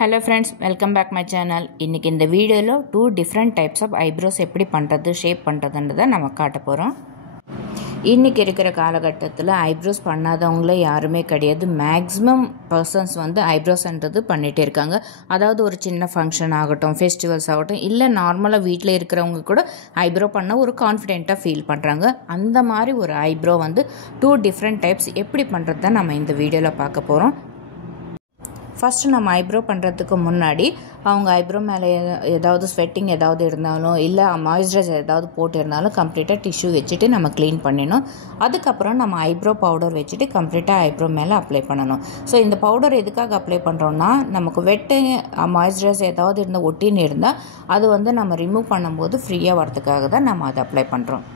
Hello friends, welcome back my channel. இன்னைக்கு இந்த வீடியோல two different types of eyebrows எப்படி பண்றது ஷேப் பண்றதுன்றதை நம்ம காட்ட போறோம். இன்னைக்கு இருக்கிற காலகட்டத்துல ஐப்ரோஸ் பண்ணாதவங்களே யாருமே கிடையாது. மேக்ஸிமம் பர்சன்ஸ் வந்து ஐப்ரோஸ்ன்றது பண்ணிட்டே இருக்காங்க. அதாவது ஒரு சின்ன ஃபங்க்ஷன் ஆகட்டும், ஃபெஸ்டிவல்ஸ் ஆகட்டும், இல்ல நார்மலா வீட்ல இருக்கிறவங்க கூட ஐப்ரோ பண்ண ஒரு கான்ஃபிடென்ட்டா ஃபீல் பண்றாங்க. அந்த மாதிரி ஒரு ஐப்ரோ வந்து two different types எப்படி பண்றதை நம்ம இந்த வீடியோல பார்க்க போறோம். ஃபர்ஸ்ட் நம்ம ஐப்ரோ பண்ணுறதுக்கு முன்னாடி அவங்க ஐப்ரோ மேலே ஏதாவது ஸ்வெட்டிங் ஏதாவது இருந்தாலும் இல்லை மாய்ஸ்சரைசர் ஏதாவது போட்டு இருந்தாலும் கம்ப்ளீட்டாக டிஷ்யூ வச்சுட்டு நம்ம க்ளீன் பண்ணிடணும். அதுக்கப்புறம் நம்ம ஐப்ரோ பவுடர் வச்சுட்டு கம்ப்ளீட்டாக ஐப்ரோ மேலே அப்ளை பண்ணணும். ஸோ இந்த பவுடர் எதுக்காக அப்ளை பண்ணுறோன்னா, நமக்கு வெட்டு மாய்ஸ்சரைசர் ஏதாவது இருந்தால் ஒட்டின்னு இருந்தால் அது வந்து நம்ம ரிமூவ் பண்ணும்போது ஃப்ரீயாக வரதுக்காக தான் நம்ம அதை அப்ளை பண்ணுறோம்.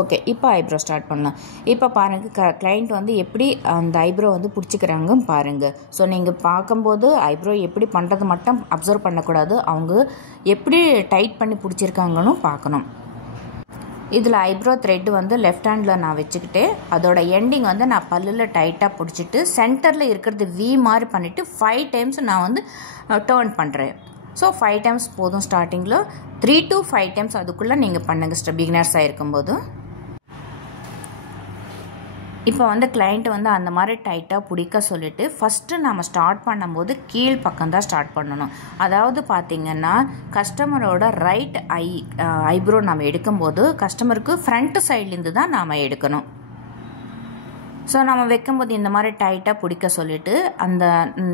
ஓகே, இப்போ ஐப்ரோ ஸ்டார்ட் பண்ணலாம். இப்போ பாருங்கள், கிளைண்ட் வந்து எப்படி அந்த ஐப்ரோ வந்து பிடிச்சிக்கிறாங்க பாருங்கள். ஸோ நீங்கள் பார்க்கும்போது ஐப்ரோ எப்படி பண்ணுறது மட்டும் அப்சர்வ் பண்ணக்கூடாது, அவங்க எப்படி டைட் பண்ணி பிடிச்சிருக்காங்கன்னு பார்க்கணும். இதில் ஐப்ரோ த்ரெட் வந்து லெஃப்ட் ஹேண்டில் நான் வச்சுக்கிட்டு அதோட எண்டிங் வந்து நான் பல்லில் டைட்டாக பிடிச்சிட்டு சென்டரில் இருக்கிறது வி மாதிரி பண்ணிவிட்டு 5 times நான் வந்து டேர்ன் பண்ணுறேன். ஸோ 5 times போதும். ஸ்டார்டிங்கில் 3 to 5 times அதுக்குள்ளே நீங்கள் பண்ணுங்க பிகினர்ஸாக இருக்கும்போது. இப்போ வந்து கிளைண்ட் வந்து அந்த மாதிரி டைட்டாக பிடிக்க சொல்லிவிட்டு ஃபஸ்ட்டு நம்ம ஸ்டார்ட் பண்ணும்போது கீழ் பக்கம்தான் ஸ்டார்ட் பண்ணணும். அதாவது பார்த்திங்கன்னா கஸ்டமரோட ரைட் ஐப்ரோ நம்ம எடுக்கும்போது கஸ்டமருக்கு ஃப்ரண்ட் சைட்லேருந்து தான் நாம் எடுக்கணும். ஸோ நம்ம வைக்கும்போது இந்த மாதிரி டைட்டாக பிடிக்க சொல்லிவிட்டு அந்த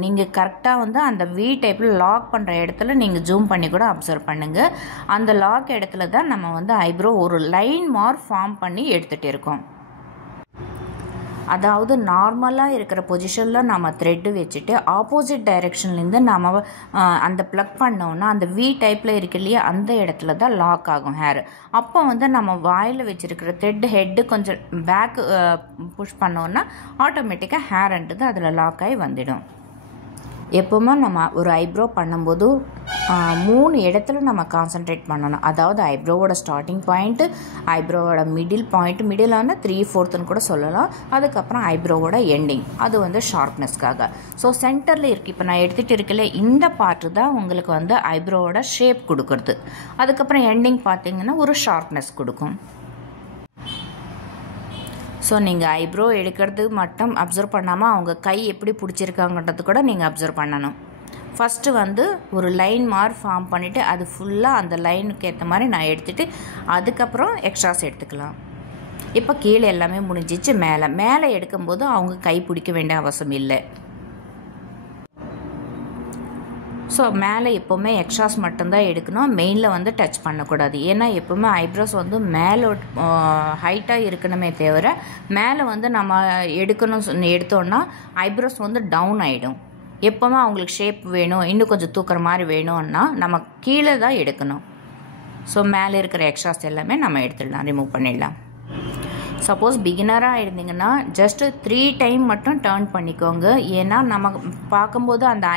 நீங்கள் கரெக்டாக வந்து அந்த வி டைப்பில் லாக் பண்ணுற இடத்துல நீங்கள் ஜூம் பண்ணி கூட அப்சர்வ் பண்ணுங்கள். அந்த லாக் இடத்துல தான் நம்ம வந்து ஐப்ரோ ஒரு லைன் மார்க் ஃபார்ம் பண்ணி எடுத்துகிட்டு இருக்கோம். அதாவது நார்மலாக இருக்கிற பொசிஷனில் நம்ம த்ரெட்டு வச்சுட்டு ஆப்போசிட் டைரெக்ஷன்லேருந்து நம்ம அந்த ப்ளக் பண்ணோன்னா அந்த வி டைப்பில் இருக்கு இல்லையா, அந்த இடத்துல தான் லாக் ஆகும் ஹேர். அப்போ வந்து நம்ம வாயில் வச்சுருக்கிற த்ரெட் ஹெட்டு கொஞ்சம் பேக் புஷ் பண்ணோன்னா ஆட்டோமேட்டிக்காக ஹேர்ன்றது அதில் லாக் ஆகி வந்துடும். எப்போவுமே நம்ம ஒரு ஐப்ரோ பண்ணும்போது 3 இடத்துல நம்ம கான்சன்ட்ரேட் பண்ணணும். அதாவது ஐப்ரோவோட ஸ்டார்டிங் பாயிண்ட்டு, ஐப்ரோவோட மிடில் பாயிண்ட், மிடில் வந்து 3/4 கூட சொல்லலாம். அதுக்கப்புறம் ஐப்ரோவோட எண்டிங், அது வந்து ஷார்ப்னஸ்க்காக. ஸோ சென்டரில் இருக்குது. இப்போ நான் எடுத்துகிட்டு இருக்கல இந்த பார்ட்டு தான் உங்களுக்கு வந்து ஐப்ரோவோட ஷேப் கொடுக்குறது. அதுக்கப்புறம் எண்டிங் பார்த்தீங்கன்னா ஒரு ஷார்ப்னஸ் கொடுக்கும். ஸோ நீங்கள் ஐப்ரோ எடுக்கிறது மட்டும் அப்சர்வ் பண்ணாமல் அவங்க கை எப்படி பிடிச்சிருக்காங்கன்றது கூட நீங்கள் அப்சர்வ் பண்ணணும். ஃபஸ்ட்டு வந்து ஒரு லைன் மார்க் ஃபார்ம் பண்ணிவிட்டு அது ஃபுல்லாக அந்த லைனுக்கு ஏற்ற மாதிரி நான் எடுத்துகிட்டு அதுக்கப்புறம் எக்ஸ்ட்ராஸ் எடுத்துக்கலாம். இப்போ கீழே எல்லாமே முடிஞ்சிச்சு. மேலே எடுக்கும்போது அவங்க கை பிடிக்க வேண்டிய அவசியம் இல்லை. ஸோ மேலே எப்போவுமே எக்ஸ்ட்ராஸ் மட்டும்தான் எடுக்கணும், மெயினில் வந்து டச் பண்ணக்கூடாது. ஏன்னா எப்போவுமே ஐப்ரோஸ் வந்து மேலே ஹைட்டாக இருக்கணுமே தவிர மேலே வந்து நம்ம எடுத்தோன்னா ஐப்ரோஸ் வந்து டவுன் ஆகிடும். எப்போவுமே அவங்களுக்கு ஷேப் வேணும், இன்னும் கொஞ்சம் தூக்குற மாதிரி வேணும்னா நம்ம கீழே தான் எடுக்கணும். ஸோ மேலே இருக்கிற எக்ஸ்ட்ராஸ் எல்லாமே நம்ம எடுத்துடலாம், ரிமூவ் பண்ணிடலாம். சப்போஸ் பிகினராக இருந்தீங்கன்னா ஜஸ்ட் 3 time மட்டும் டேர்ன் பண்ணிக்கோங்க. ஏன்னா நம்ம பார்க்கும்போது அந்த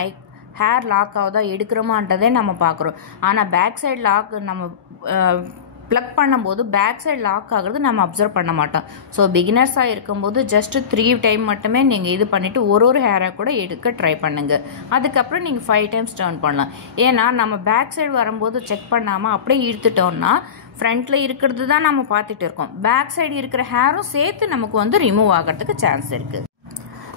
ஹேர் லாக் ஆகுதா எடுக்கிறோமான்றதே நம்ம பார்க்குறோம். ஆனால் பேக் சைடு லாக் நம்ம ப்ளக் பண்ணும்போது பேக் சைடு லாக் ஆகுறது நம்ம அப்சர்வ் பண்ண மாட்டோம். ஸோ பிகினர்ஸாக இருக்கும்போது ஜஸ்ட் 3 time மட்டுமே நீங்கள் இது பண்ணிவிட்டு ஒரு ஹேராக கூட எடுக்க ட்ரை பண்ணுங்கள். அதுக்கப்புறம் நீங்கள் 5 times டேர்ன் பண்ணலாம். ஏன்னா நம்ம பேக் சைடு வரும்போது செக் பண்ணாமல் அப்படியே இழுத்துட்டோம்னா ஃப்ரண்ட்டில் இருக்கிறது தான் நம்ம பார்த்துட்டு இருக்கோம். பேக் சைடு இருக்கிற ஹேரும் சேர்த்து நமக்கு வந்து ரிமூவ் ஆகிறதுக்கு சான்ஸ் இருக்குது.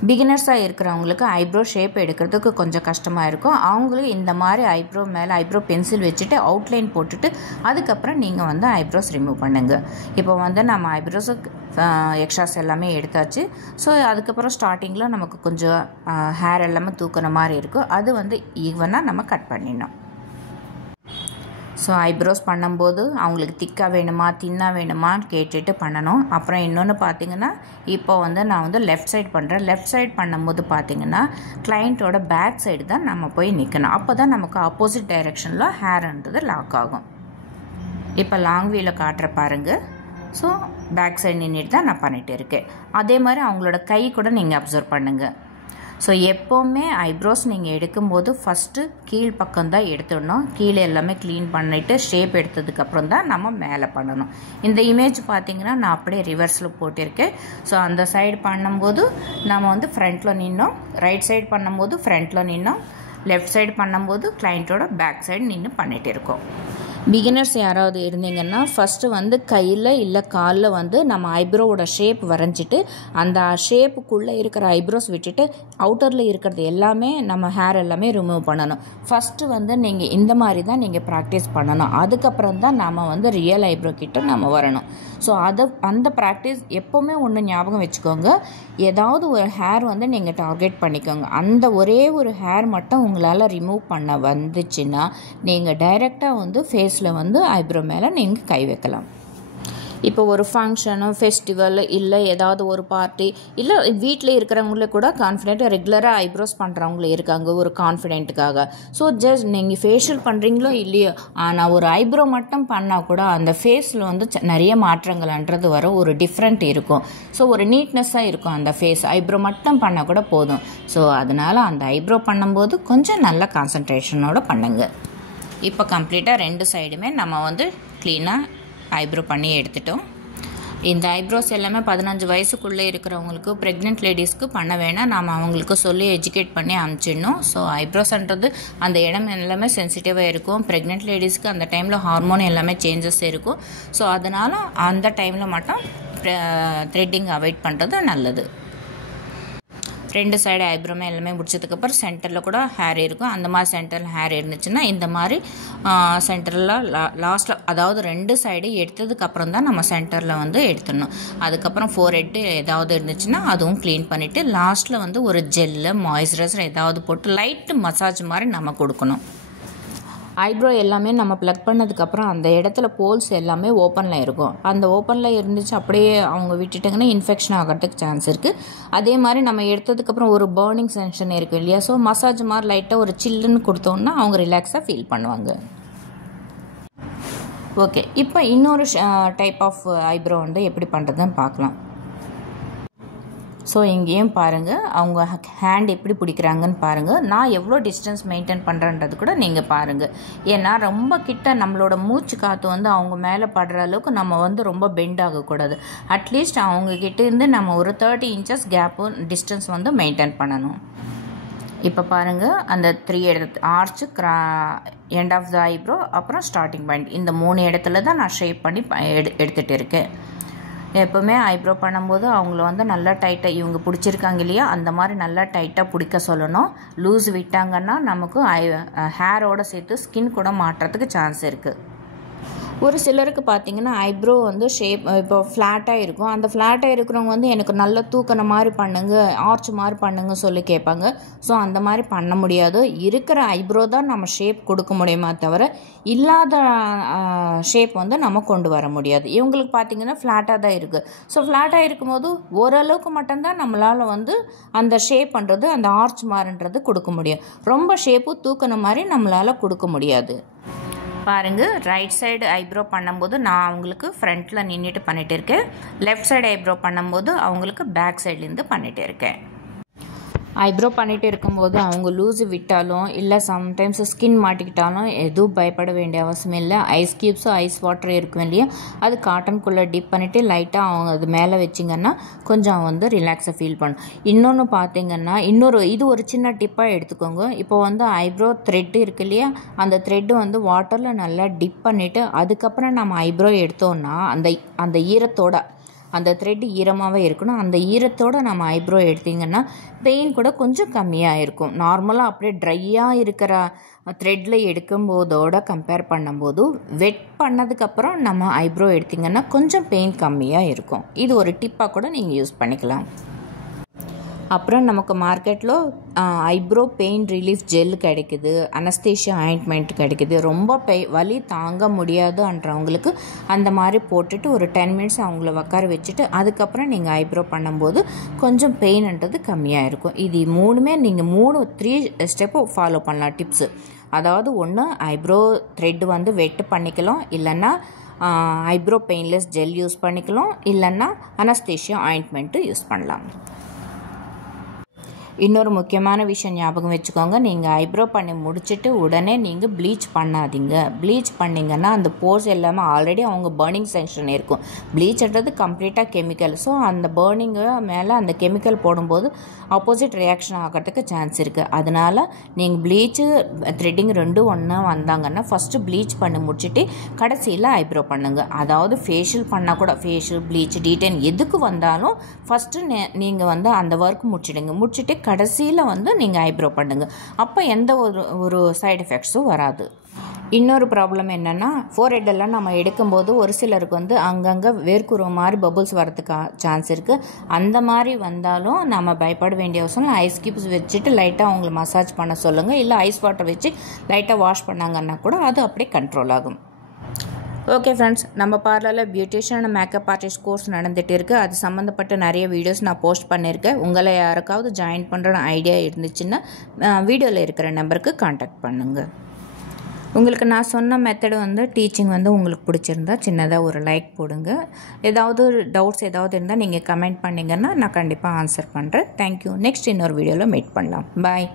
பிகினர்ஸாக இருக்கிறவங்களுக்கு ஐப்ரோ ஷேப் எடுக்கிறதுக்கு கொஞ்சம் கஷ்டமாக இருக்கும். அவங்களும் இந்த மாதிரி ஐப்ரோ மேலே ஐப்ரோ பென்சில் வச்சுட்டு அவுட்லைன் போட்டுட்டு அதுக்கப்புறம் நீங்கள் வந்து ஐப்ரோஸ் ரிமூவ் பண்ணுங்கள். இப்போ வந்து நம்ம ஐப்ரோஸுக்கு எக்ஸ்ட்ராஸ் எல்லாமே எடுத்தாச்சு. ஸோ அதுக்கப்புறம் ஸ்டார்டிங்கில் நமக்கு கொஞ்சம் ஹேர் எல்லாமே தூக்குற மாதிரி இருக்கும். அது வந்து ஈவனாக நம்ம கட் பண்ணிடணும். ஸோ ஐப்ரோஸ் பண்ணும்போது அவங்களுக்கு திக்காக வேணுமா தின்னாக வேணுமான்னு கேட்டுட்டு பண்ணணும். அப்புறம் இன்னொன்று பார்த்திங்கன்னா, இப்போ வந்து நான் வந்து லெஃப்ட் சைடு பண்ணுறேன். லெஃப்ட் சைடு பண்ணும்போது பார்த்திங்கன்னா கிளைண்ட்டோட பேக் சைடு தான் நம்ம போய் நிற்கணும். அப்போ தான் நமக்கு ஆப்போசிட் டைரெக்ஷனில் ஹேர்ன்றது லாக் ஆகும். இப்போ லாங் வியூவில் காட்டுற பாருங்கள். ஸோ பேக் சைடு நின்றுட்டு தான் நான் பண்ணிகிட்டு இருக்கேன். அதே மாதிரி அவங்களோட கை கூட நீங்கள் அப்சர்வ் பண்ணுங்கள். ஸோ எப்போவுமே ஐப்ரோஸ் நீங்கள் எடுக்கும்போது ஃபஸ்ட்டு கீழ் பக்கம்தான் எடுத்துடணும். கீழே எல்லாமே க்ளீன் பண்ணிவிட்டு ஷேப் எடுத்ததுக்கப்புறம் தான் நம்ம மேலே பண்ணணும். இந்த இமேஜ் பார்த்திங்கன்னா நான் அப்படியே ரிவர்ஸில் போட்டிருக்கேன். ஸோ அந்த சைடு பண்ணும்போது நம்ம வந்து ஃப்ரண்ட்டில் நின்னோம், ரைட் சைடு பண்ணும்போது ஃப்ரண்ட்டில் நின்னோம், லெஃப்ட் சைடு பண்ணும்போது கிளைண்ட்டோட பேக் சைடு நின்று பண்ணிகிட்டு இருக்கோம். பிகினர்ஸ் யாராவது இருந்தீங்கன்னா ஃபஸ்ட்டு வந்து கையில் இல்லை காலில் வந்து நம்ம ஐப்ரோவோட ஷேப் வரைஞ்சிட்டு அந்த ஷேப்புக்குள்ளே இருக்கிற ஐப்ரோஸ் விட்டுட்டு அவுட்டரில் இருக்கிறது எல்லாமே நம்ம ஹேர் எல்லாமே ரிமூவ் பண்ணணும். ஃபஸ்ட்டு வந்து நீங்கள் இந்த மாதிரி தான் நீங்கள் ப்ராக்டிஸ் பண்ணணும். அதுக்கப்புறம் தான் நம்ம வந்து ரியல் ஐப்ரோ கிட்ட நம்ம வரணும். ஸோ அந்த ப்ராக்டிஸ் எப்போவுமே ஒன்று ஞாபகம் வச்சுக்கோங்க. ஏதாவது ஒரு ஹேர் வந்து நீங்கள் டார்கெட் பண்ணிக்கோங்க. அந்த ஒரே ஒரு ஹேர் மட்டும் உங்களால் ரிமூவ் பண்ண வந்துச்சுன்னா நீங்கள் டைரெக்டாக வந்து ஃபேஸில் வந்து ஐப்ரோ மேலே நீங்கள் கை வைக்கலாம். இப்போ ஒரு ஃபங்க்ஷனு, ஃபெஸ்டிவல், இல்லை ஏதாவது ஒரு பார்ட்டி, இல்லை வீட்டில் இருக்கிறவங்களே கூட கான்ஃபிடென்ட்டாக ரெகுலராக ஐப்ரோஸ் பண்ணுறவங்களே இருக்காங்க ஒரு கான்ஃபிடென்ட்டுக்காக. ஸோ ஜஸ்ட் நீங்கள் ஃபேஷியல் பண்ணுறீங்களோ இல்லையோ, ஆனால் ஒரு ஐப்ரோ மட்டும் பண்ணால் கூட அந்த ஃபேஸில் வந்து நிறைய மாற்றங்கள்ன்றது வர ஒரு டிஃப்ரெண்ட் இருக்கும். ஸோ ஒரு நீட்னஸ்ஸாக இருக்கும் அந்த ஃபேஸ். ஐப்ரோ மட்டும் பண்ணால் கூட போதும். ஸோ அதனால் அந்த ஐப்ரோ பண்ணும்போது கொஞ்சம் நல்ல கான்சன்ட்ரேஷனோடு பண்ணுங்க. இப்போ கம்ப்ளீட்டாக 2 சைடுமே நம்ம வந்து க்ளீனாக ஐப்ரோ பண்ணி எடுத்துட்டோம். இந்த ஐப்ரோஸ் எல்லாமே 15 வயசுக்குள்ளே இருக்கிறவங்களுக்கு, ப்ரெக்னென்ட் லேடிஸ்க்கு பண்ண வேணாம். நாம் அவங்களுக்கு சொல்லி எஜுகேட் பண்ணி அனுப்பிச்சிடணும். ஸோ ஐப்ரோஸ்ன்றது அந்த இடம் எல்லாமே சென்சிட்டிவாக இருக்கும். ப்ரெக்னென்ட் லேடிஸ்க்கு அந்த டைமில் ஹார்மோன் எல்லாமே சேஞ்சஸ் இருக்கும். ஸோ அதனால் அந்த டைமில் மட்டும் த்ரெட்டிங் அவாய்ட் பண்ணுறது நல்லது. 2 சைடு ஐப்ரோமே எல்லாமே முடிச்சதுக்கப்புறம் சென்டரில் கூட ஹேர் இருக்கும். அந்த மாதிரி சென்டரில் ஹேர் இருந்துச்சுன்னா இந்த மாதிரி சென்டரில் லாஸ்ட்டில், அதாவது 2 சைடு எடுத்ததுக்கப்புறம் தான் நம்ம சென்டரில் வந்து எடுத்துடணும். அதுக்கப்புறம் ஃபோர்ஹெட் ஏதாவது இருந்துச்சுன்னா அதுவும் க்ளீன் பண்ணிவிட்டு லாஸ்ட்டில் வந்து ஒரு ஜெல்லு, மாய்ஸ்சரைசர் ஏதாவது போட்டு லைட்டு மசாஜ் மாதிரி நம்ம கொடுக்கணும். ஐப்ரோ எல்லாமே நம்ம ப்ளக் பண்ணதுக்கப்புறம் அந்த இடத்துல போல்ஸ் எல்லாமே ஓப்பனில் இருக்கும். அந்த ஓப்பனில் இருந்துச்சு அப்படியே அவங்க விட்டுட்டாங்கன்னா இன்ஃபெக்ஷன் ஆகிறதுக்கு சான்ஸ் இருக்குது. அதே மாதிரி நம்ம எடுத்ததுக்கப்புறம் ஒரு பர்னிங் சென்ஷன் இருக்கும் இல்லையா. ஸோ மசாஜ் மாதிரி லைட்டாக ஒரு சில்லுன்னு கொடுத்தோன்னா அவங்க ரிலாக்ஸாக ஃபீல் பண்ணுவாங்க. ஓகே, இப்போ இன்னொரு டைப் ஆஃப் ஐப்ரோ வந்து எப்படி பண்ணுறதுன்னு பார்க்கலாம். ஸோ இங்கேயும் பாருங்கள், அவங்க ஹேண்ட் எப்படி பிடிக்கிறாங்கன்னு பாருங்கள். நான் எவ்வளோ டிஸ்டன்ஸ் மெயின்டைன் பண்ணுறேன்றது கூட நீங்கள் பாருங்கள். ஏன்னா ரொம்ப கிட்ட நம்மளோட மூச்சு காற்று வந்து அவங்க மேலே படுற அளவுக்கு நம்ம வந்து ரொம்ப பெண்ட் ஆகக்கூடாது. அட்லீஸ்ட் அவங்கக்கிட்ட இருந்து நம்ம ஒரு 30 inches கேப்பு டிஸ்டன்ஸ் வந்து மெயின்டைன் பண்ணணும். இப்போ பாருங்கள், அந்த 3 arch, end of the eyebrow, அப்புறம் ஸ்டார்டிங் பாயிண்ட், இந்த 3 இடத்துல தான் நான் ஷேப் பண்ணி எடுத்துகிட்டு இருக்கேன். எப்போவுமே ஐப்ரோ பண்ணும்போது அவங்கள வந்து நல்லா டைட்டாக, இவங்க பிடிச்சிருக்காங்க இல்லையா, அந்த மாதிரி நல்லா டைட்டாக பிடிக்க சொல்லணும். லூஸ் விட்டாங்கன்னா நமக்கு ஹேரோடு சேர்த்து ஸ்கின் கூட மாட்டுறதுக்கு சான்ஸ் இருக்குது. ஒரு சிலருக்கு பார்த்திங்கன்னா ஐப்ரோ வந்து ஷேப் இப்போ ஃப்ளாட்டாக இருக்கும். அந்த ஃப்ளாட்டாக இருக்கிறவங்க வந்து எனக்கு நல்ல தூக்கின மாதிரி பண்ணுங்க, ஆர்ச் மாதிரி பண்ணுங்க சொல்லி கேட்பாங்க. ஸோ அந்த மாதிரி பண்ண முடியாது. இருக்கிற ஐப்ரோ தான் நம்ம ஷேப் கொடுக்க முடியுமா தவிர இல்லாத ஷேப் வந்து நம்ம கொண்டு வர முடியாது. இவங்களுக்கு பார்த்திங்கன்னா ஃப்ளாட்டாக தான் இருக்குது. ஸோ ஃப்ளாட்டாக இருக்கும்போது ஓரளவுக்கு மட்டும்தான் நம்மளால் வந்து அந்த ஷேப் பண்ணுறது, அந்த ஆர்ச் மாதிரின்றது கொடுக்க முடியும். ரொம்ப ஷேப்பு தூக்கின மாதிரி நம்மளால் கொடுக்க முடியாது. பாருங்கள், ரைட் சைடு ஐப்ரோ பண்ணும்போது நான் அவங்களுக்கு ஃப்ரண்ட்டில் நின்றுட்டு பண்ணிகிட்டு இருக்கேன். லெஃப்ட் சைடு ஐப்ரோ பண்ணும்போது அவங்களுக்கு பேக் சைட்லேருந்து பண்ணிகிட்டு இருக்கேன். ஐப்ரோ பண்ணிகிட்டு இருக்கும்போது அவங்க லூஸு விட்டாலும் இல்லை சம்டைம்ஸ் ஸ்கின் மாட்டிக்கிட்டாலும் எதுவும் பயப்பட வேண்டிய அவசியம் இல்லை. ஐஸ் க்யூப்ஸும் ஐஸ் வாட்டர் இருக்கும் இல்லையா, அது காட்டனுக்குள்ளே டிப் பண்ணிவிட்டு லைட்டாக அவங்க அது மேலே வச்சிங்கன்னா கொஞ்சம் வந்து ரிலாக்ஸாக ஃபீல் பண்ணும். இன்னொன்று பார்த்திங்கன்னா, இது ஒரு சின்ன டிப்பாக எடுத்துக்கோங்க. இப்போ வந்து ஐப்ரோ த்ரெட்டு இருக்கு இல்லையா, அந்த த்ரெட்டு வந்து வாட்டரில் நல்லா டிப் பண்ணிவிட்டு அதுக்கப்புறம் நம்ம ஐப்ரோ எடுத்தோன்னா அந்த ஈரத்தோட, அந்த த்ரெட் ஈரமாகவே இருக்கணும். அந்த ஈரத்தோடு நம்ம ஐப்ரோ எடுத்திங்கன்னா பெயின் கூட கொஞ்சம் கம்மியாக இருக்கும். நார்மலாக அப்படியே ட்ரையாக இருக்கிற த்ரெட்டில் எடுக்கும்போதோட கம்பேர் பண்ணும்போது வெட் பண்ணதுக்கப்புறம் நம்ம ஐப்ரோ எடுத்திங்கன்னா கொஞ்சம் பெயின் கம்மியாக இருக்கும். இது ஒரு டிப்பாக கூட நீங்கள் யூஸ் பண்ணிக்கலாம். அப்புறம் நமக்கு மார்க்கெட்டில் ஐப்ரோ பெயின் ரிலீஃப் ஜெல் கிடைக்குது, அனஸ்தீஷியா ஆயின்ட்மெண்ட் கிடைக்குது. ரொம்ப வலி தாங்க முடியாதுன்றவங்களுக்கு அந்த மாதிரி போட்டுட்டு ஒரு 10 minutes அவங்கள உட்கார வச்சுட்டு அதுக்கப்புறம் நீங்கள் ஐப்ரோ பண்ணும்போது கொஞ்சம் பெயின்ன்றது கம்மியாக இருக்கும். இது மூணுமே நீங்கள் 3 ஸ்டெப்பு ஃபாலோ பண்ணலாம் டிப்ஸு. அதாவது ஒன்று, ஐப்ரோ த்ரெட் வந்து வெட்டு பண்ணிக்கலாம், இல்லைன்னா ஐப்ரோ பெயின்லெஸ் ஜெல் யூஸ் பண்ணிக்கலாம், இல்லைன்னா அனஸ்தீஷியா ஆயின்ட்மெண்ட்டு யூஸ் பண்ணலாம். இன்னொரு முக்கியமான விஷயம் ஞாபகம் வச்சுக்கோங்க, நீங்கள் ஐப்ரோ பண்ணி முடிச்சுட்டு உடனே நீங்கள் ப்ளீச் பண்ணாதீங்க. ப்ளீச் பண்ணிங்கன்னா அந்த போர்ஸ் எல்லாமே ஆல்ரெடி அவங்க பர்னிங் சென்ஷன் இருக்கும். ப்ளீச்ன்றது கம்ப்ளீட்டாக கெமிக்கல். ஸோ அந்த பர்னிங்கு மேலே அந்த கெமிக்கல் போடும்போது ஆப்போசிட் ரியாக்ஷன் ஆகிறதுக்கு சான்ஸ் இருக்குது. அதனால் நீங்கள் ப்ளீச்சு த்ரெட்டிங் ரெண்டும் ஒன்றா வந்தாங்கன்னா ஃபஸ்ட்டு ப்ளீச் பண்ணி முடிச்சுட்டு கடைசியில் ஐப்ரோ பண்ணுங்கள். அதாவது ஃபேஷியல் பண்ணால் கூட ஃபேஷியல் ப்ளீச் டீடைன் எதுக்கு வந்தாலும் ஃபஸ்ட்டு நீங்கள் வந்து அந்த ஒர்க் முடிச்சுட்டு கடைசியில் வந்து நீங்கள் ஐப்ரோ பண்ணுங்கள். அப்போ எந்த ஒரு சைடு எஃபெக்ட்ஸும் வராது. இன்னொரு ப்ராப்ளம் என்னென்னா, ஃபோர்ஹெட்டெல்லாம் நம்ம எடுக்கும்போது ஒரு சிலருக்கு வந்து அங்கங்கே வேர்க்குற மாதிரி பபுள்ஸ் வரதுக்கு சான்ஸ் இருக்குது. அந்த மாதிரி வந்தாலும் நம்ம பயப்பட வேண்டிய அவசியம் இல்லை. ஐஸ் கியூப்ஸ் வச்சுட்டு லைட்டாக அவங்களை மசாஜ் பண்ண சொல்லுங்கள். இல்லை ஐஸ் வாட்டர் வச்சு லைட்டாக வாஷ் பண்ணாங்கன்னா கூட அது அப்படியே கண்ட்ரோல் ஆகும். ஓகே ஃப்ரெண்ட்ஸ், நம்ம பார்லரில் பியூட்டிஷியன் மேக்கப் ஆர்டிஸ்ட் கோர்ஸ் நடந்துகிட்டு இருக்குது. அது சம்மந்தப்பட்ட நிறைய வீடியோஸ் நான் போஸ்ட் பண்ணியிருக்கேன். உங்களை யாருக்காவது ஜாயின் பண்ணுற ஐடியா இருந்துச்சுன்னா வீடியோவில் இருக்கிற நம்பருக்கு காண்டாக்ட் பண்ணுங்கள். உங்களுக்கு நான் சொன்ன மெத்தடு வந்து டீச்சிங் வந்து உங்களுக்கு பிடிச்சிருந்தா சின்னதாக ஒரு லைக் போடுங்க. ஏதாவது டவுட்ஸ் ஏதாவது இருந்தால் நீங்கள் கமெண்ட் பண்ணிங்கன்னா நான் கண்டிப்பாக ஆன்சர் பண்ணுறேன். தேங்க்யூ. நெக்ஸ்ட் இன்னொரு வீடியோவில் மீட் பண்ணலாம். பாய்.